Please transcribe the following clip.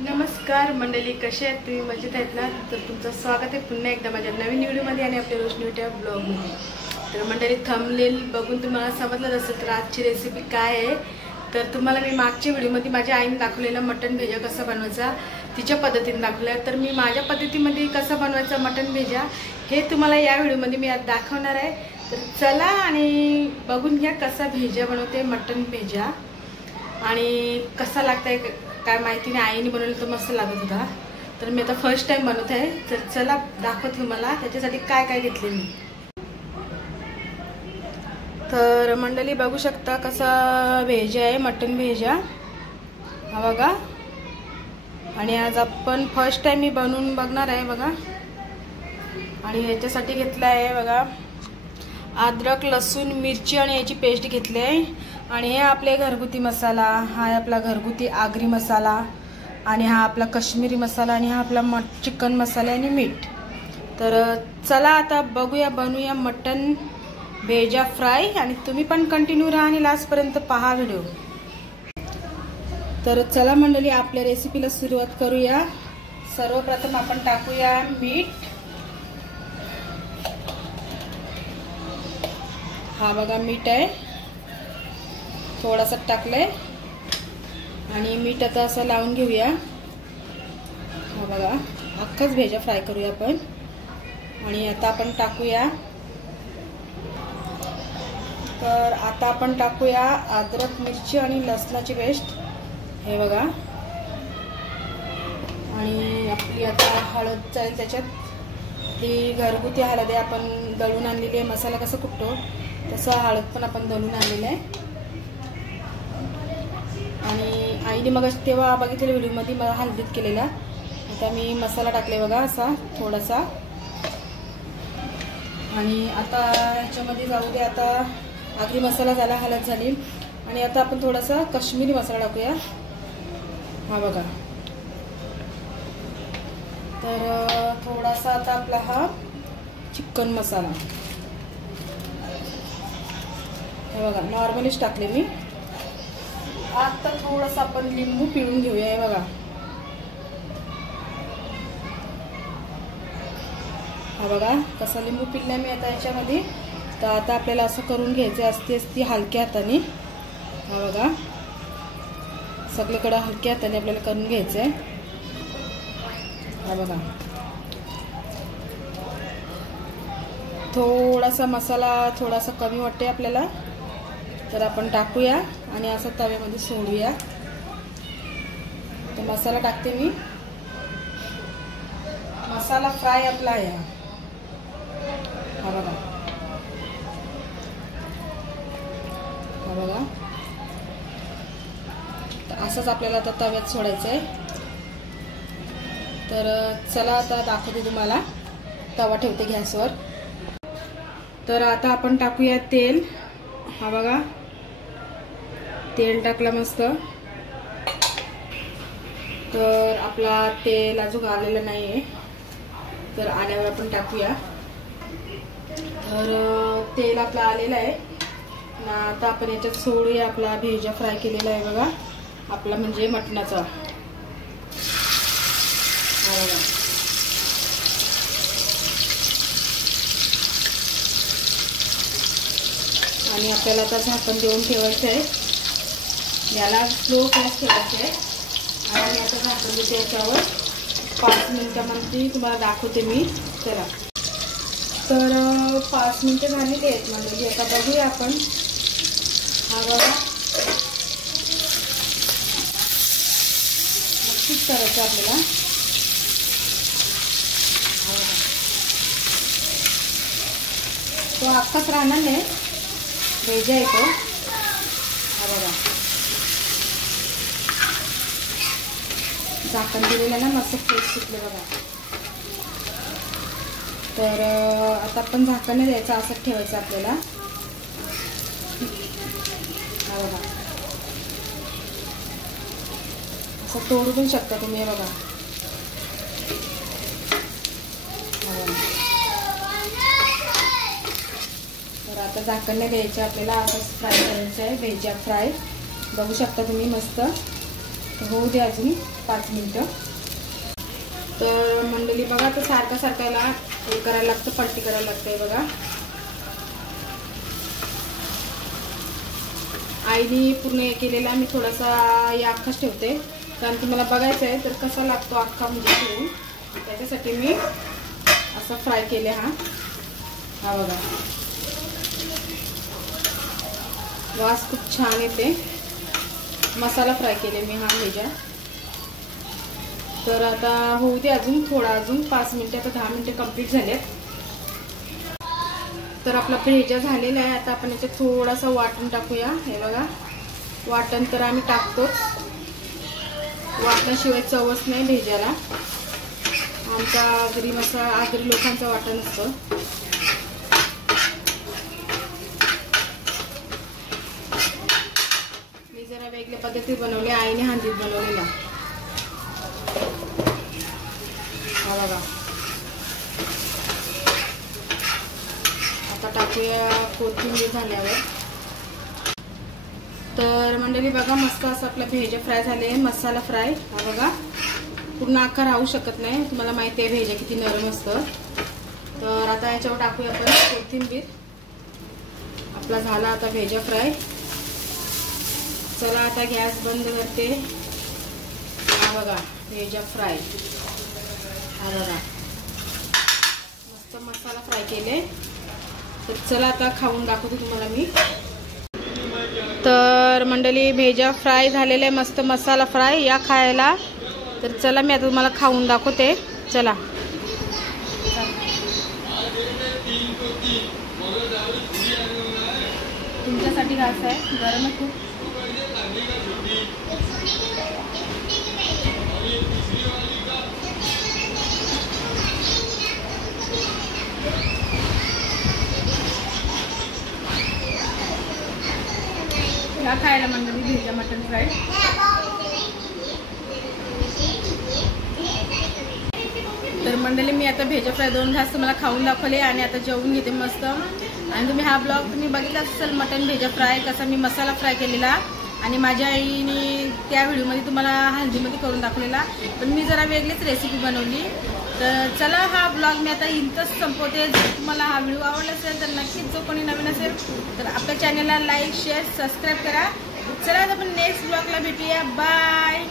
नमस्कार मंडळी, कसे आहेत तुम्ही? मजेत आहेत ना? तर तुमचं स्वागत आहे पुन्हा एकदा माझ्या नवीन व्हिडिओमध्ये आणि आपल्या रोशनी युट्यूब ब्लॉगमध्ये. तर मंडळी, थंबनेल बघून तुम्हाला समजलं असेल तर आजची रेसिपी काय आहे. तर तुम्हाला मी मागच्या व्हिडिओमध्ये माझ्या आईने दाखवलेला मटन भेजा कसा बनवायचा तिच्या पद्धतीने दाखवलं. तर मी माझ्या पद्धतीमध्ये कसा बनवायचा मटन भेजा हे तुम्हाला या व्हिडिओमध्ये मी आज दाखवणार आहे. तर चला आणि बघून घ्या कसा भेजा बनवते, मटन भेजा, आणि कसा लागतंय काय माहिती नाही. आईने बनवलं तर मस्त लागत होता. तर मी आता फर्स्ट टाइम बनवत आहे. तर चला दाखवते तुम्हाला त्याच्यासाठी काय काय घेतले मी. तर मंडळी बघू शकता कसा भेजा आहे, मटन भेजा हा बघा. आणि आज आपण फर्स्ट टाइम मी बनवून बघणार आहे बघा. आणि ह्याच्यासाठी घेतला आहे बघा अद्रक, लसूण, मिरची आणि याची पेस्ट घेतली आहे. आणि हे आपले घरगुती मसाला, हा आपला घरगुती आगरी मसाला, आणि हा आपला काश्मीरी मसाला, आणि हा आपला चिकन मसाला आणि मीठ. तर चला आता बघूया, बनवूया मटन भेजा फ्राय. आणि तुम्ही पण कंटिन्यू राहा आणि लास्टपर्यंत पहा व्हिडिओ. तर चला मंडळी, आपल्या रेसिपीला सुरुवात करूया. सर्वप्रथम आपण टाकूया मीठ. हा बघा मीठ आहे, थोडासा टाकलंय. आणि मीठ आता असं लावून घेऊया. हा बघा अख्खाच भेजा फ्राय करूया आपण. आणि आता आपण टाकूया, तर आता आपण टाकूया अद्रक, मिरची आणि लसणाची पेस्ट हे बघा. आणि आपली आता हळद जाईल त्याच्यात. ती घरगुती हळद आहे, आपण दळून आणलेली आहे. मसाला कसा कुटतो तसं हळद पण आपण दळून आणलेलं आहे. आणि आईने मग तेव्हा बघितलेल्या व्हिडिओमध्ये मला हळदीत केलेला. आता मी मसाला टाकले बघा असा थोडासा. आणि आता ह्याच्यामध्ये जाऊ दे, आता आगरी मसाला झाला, हळद झाली. आणि आता आपण थोडासा काश्मीरी मसाला टाकूया हा बघा. तर थोडासा आता आपला हा चिकन मसाला हे बघा नॉर्मलीच टाकले मी. आता थोडासा आपण लिंबू पिळून घेऊया हे बघा. हा बघा कसा लिंबू पिळला मी आता याच्यामध्ये. तर आता आपल्याला असं करून घ्यायचं असते हलक्या हाताने. हा बघा सगळीकडे हलक्या हाताने आपल्याला करून घ्यायचंय. हा बघा थोडासा मसाला थोडासा कमी वाटते आपल्याला, तर आपण टाकूया आणि असं तव्यामध्ये सोडूया. तर मसाला टाकते मी. मसाला फ्राय आपला आहे हा बघा. हा बघा तर असंच आपल्याला आता तव्यात सोडायचं आहे. तर चला आता दाखवते तुम्हाला. तवा ठेवते गॅसवर. तर आता आपण टाकूया तेल. हा बघा तेल टाकला मस्त. तर आपला तेल अजून आलेलं नाहीये, तर आल्यावर आपण टाकूया. तर तेल आपलं आलेलं आहे ना. आता आपण याच्यात सोडूया आपला भेजा फ्राय केलेला आहे बघा, आपला म्हणजे मटणाचा. आणि आपल्याला आता झाकण देऊन ठेवायचं आहे. याला स्लो गॅस ठेवायचं आहे. आणि आता झाकण देते याच्यावर. 5 मिनिटांमध्ये तुम्हाला दाखवते मी. चला तर 5 मिनिटं झालेली आहेत म्हणजे. आता बघूया आपण. हा बघा नक्कीच करायचं आपल्याला. तो अख्खाच राहणार नाही, भेजा येतो हा बघा. झाकण दिलेलं ना मस्त फ्रेश सुटलं बघा. तर आता आपण झाकण नाही द्यायचं, असंच ठेवायचं आपल्याला हा बघा. असं तोडू पण शकता तुम्ही बघा. तर आता झाकण नाही द्यायचं आपल्याला, असंच फ्राय करायचं आहे भेजा फ्राय. बघू शकता तुम्ही मस्त. होऊ दे अजून 5 मिनिटं. तर मंडळी बघा, तर सारखं सारखायला हे करायला लागतं, पलटी करायला लागतंय बघा. आईने पूर्ण हे केलेला, मी थोडासा हे अख्खाच ठेवते कारण की मला बघायचं आहे तर कसा लागतो अख्खा म्हणजे ठेवून. त्याच्यासाठी मी असा फ्राय केले. हा बघा, वास खूप छान येते. मसाला फ्राय केले मी भेजा. तर आता होऊ दे अजून थोडा, अजून 5 मिनिटं. आता 10 मिनिटं कंप्लीट झालेत. तर आपला भेजा झालेला आहे. आता आपण याच्यात थोडासा वाटण टाकूया. हे बघा, वाटण तर आम्ही टाकतोच, वाटणाशिवाय चवच नाही भेजाला. आमचा आगरी लोकांचा वाटण असतं. मी जरा वेगळ्या पद्धतीत बनवले, आईने हांडीत बनवलेला. हा बघा, आता टाकूया कोथिंबीर झाल्यावर. तर मंडळी बघा, मस्त असं आपला भेजा फ्राय झाले, मसाला फ्राय. हा बघा, पूर्ण आकार राहू शकत नाही, तुम्हाला माहिती आहे भेजा किती नरम असतं. तर आता याच्यावर टाकूया आपण कोथिंबीर. आपला झाला आता भेजा फ्राय. चला आता गॅस बंद करते. हा बघा, भेजा फ्राय. हा बघा, मस्त मसाला फ्राय केले. तर चला आता खाऊन दाखवते तुम्हाला मी. तर मंडळी भेजा फ्राय झालेले आहे, मस्त मसाला फ्राय, या खायला. तर चला मी आता तुम्हाला खाऊन दाखवते. चला. तुमच्यासाठी घास आहे, गरम आहे खूप. या खायला मंडळी भेजा मटन फ्राय. तर मंडळी मी आता भेजा फ्राय 2 घास तुम्हाला खाऊन दाखवले आणि आता जेवून घेते मस्त. आणि तुम्ही हा ब्लॉग तुम्ही बघितला असेल, मटन भेजा फ्राय कसा मी मसाला फ्राय केलेला आणि माझ्या आईने त्या व्हिडिओमध्ये तुम्हाला हळदीमध्ये करून दाखवलेला. पण मी जरा वेगळीच रेसिपी बनवली. तर चला, हा ब्लॉग मी आता इथंच संपवते. जर तुम्हाला हा व्हिडिओ आवडला असेल तर नक्कीच, जो कोणी नवीन असेल तर आपल्या चॅनलला लाईक, शेअर, सबस्क्राईब करा. चला आता आपण नेक्स्ट ब्लॉगला भेटूया. बाय.